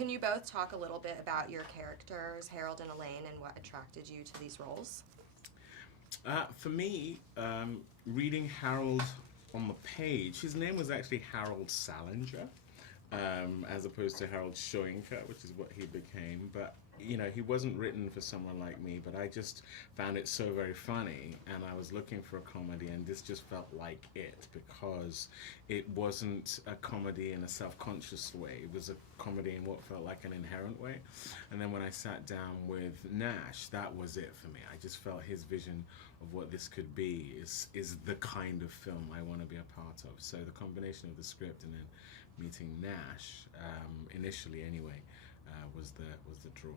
Can you both talk a little bit about your characters, Harold and Elaine, and what attracted you to these roles? For me, reading Harold on the page, his name was actually Harold Salinger, as opposed to Harold Soyinka, which is what he became. But you know, he wasn't written for someone like me, but I just found it so very funny, and I was looking for a comedy, and this just felt like it, because it wasn't a comedy in a self-conscious way. It was a comedy in what felt like an inherent way. And then when I sat down with Nash, that was it for me. I just felt his vision of what this could be is the kind of film I want to be a part of. So the combination of the script and then meeting Nash, initially anyway, was the draw.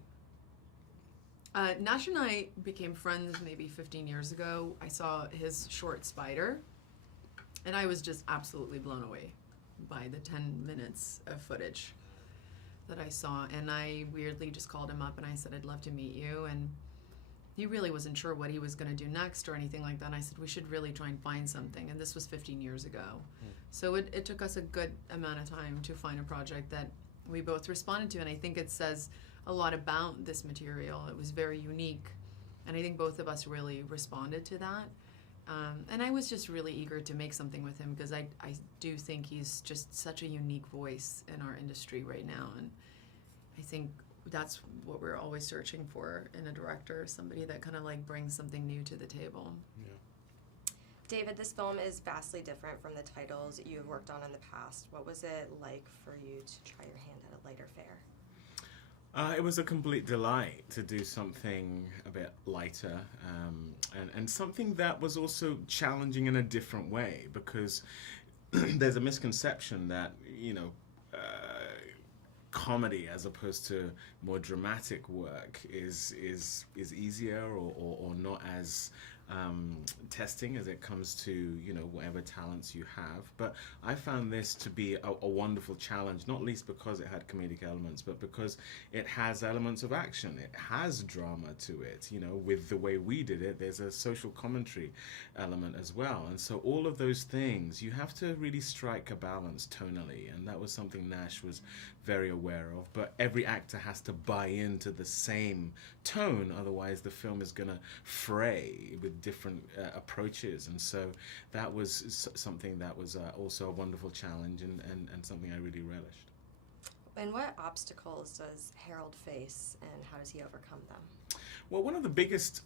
Nash and I became friends maybe 15 years ago. I saw his short Spider, and I was just absolutely blown away by the 10 minutes of footage that I saw. And I weirdly just called him up and I said, I'd love to meet you. And he really wasn't sure what he was going to do next or anything like that. And I said, we should really try and find something. And this was 15 years ago. So it took us a good amount of time to find a project that we both responded to. And I think it says a lot about this material. It was very unique. And I think both of us really responded to that. And I was just really eager to make something with him because I do think he's just such a unique voice in our industry right now. And I think that's what we're always searching for in a director, somebody that kind of like brings something new to the table. Yeah. David, this film is vastly different from the titles you have worked on in the past. What was it like for you to try your hand at a lighter fare? It was a complete delight to do something a bit lighter, and something that was also challenging in a different way, because there's a misconception that, you know, comedy as opposed to more dramatic work is easier or not as testing as it comes to, you know, whatever talents you have. But I found this to be a wonderful challenge, not least because it had comedic elements, but because it has elements of action. It has drama to it. You know, with the way we did it, there's a social commentary element as well. And so all of those things, you have to really strike a balance tonally, and that was something Nash was very aware of. But every actor has to buy into the same tone, otherwise the film is going to fray with different approaches. And so that was something that was also a wonderful challenge and something I really relished. And what obstacles does Harold face, and how does he overcome them? Well, one of the biggest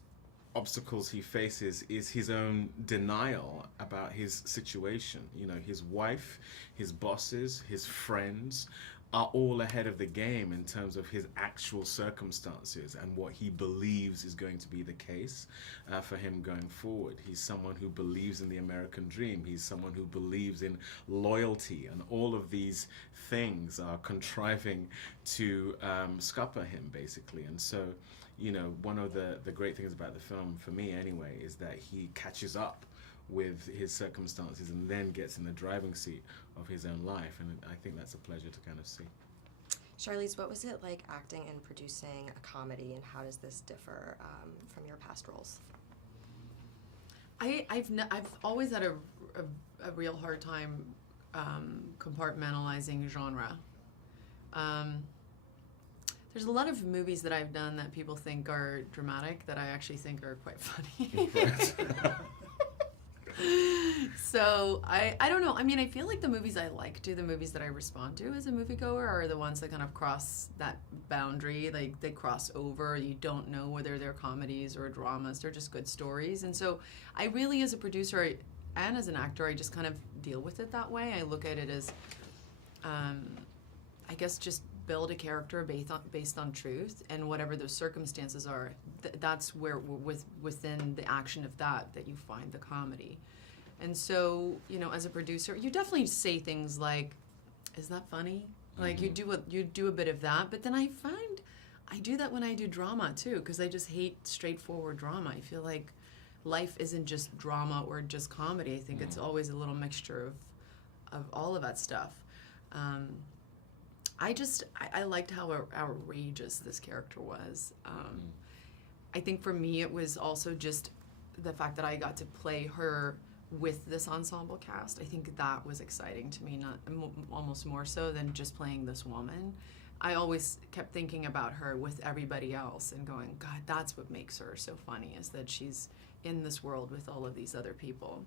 obstacles he faces is his own denial about his situation. You know, his wife, his bosses, his friends are all ahead of the game in terms of his actual circumstances and what he believes is going to be the case for him going forward. He's someone who believes in the American dream. He's someone who believes in loyalty, and all of these things are contriving to scupper him, basically. And so, you know, one of the great things about the film, for me anyway, is that he catches up with his circumstances and then gets in the driving seat of his own life, and I think that's a pleasure to kind of see. Charlize, what was it like acting and producing a comedy, and how does this differ from your past roles? I've always had a real hard time compartmentalizing genre. There's a lot of movies that I've done that people think are dramatic that I actually think are quite funny. So I don't know. I mean, I feel like the movies I like to, the movies that I respond to as a moviegoer, are the ones that kind of cross that boundary. Like, they cross over. You don't know whether they're comedies or dramas. They're just good stories. And so I really, as a producer and as an actor, I just kind of deal with it that way. I look at it as, I guess, just build a character based on truth, and whatever those circumstances are, that's where, within the action of that you find the comedy. And so, you know, as a producer, you definitely say things like, "Is that funny?" Like, you do a bit of that. But then I find I do that when I do drama too, because I just hate straightforward drama. I feel like life isn't just drama or just comedy. I think it's always a little mixture of all of that stuff. I liked how outrageous this character was. I think for me it was also just the fact that I got to play her with this ensemble cast. I think that was exciting to me, not almost more so than just playing this woman. I always kept thinking about her with everybody else and going, God, that's what makes her so funny, is that she's in this world with all of these other people.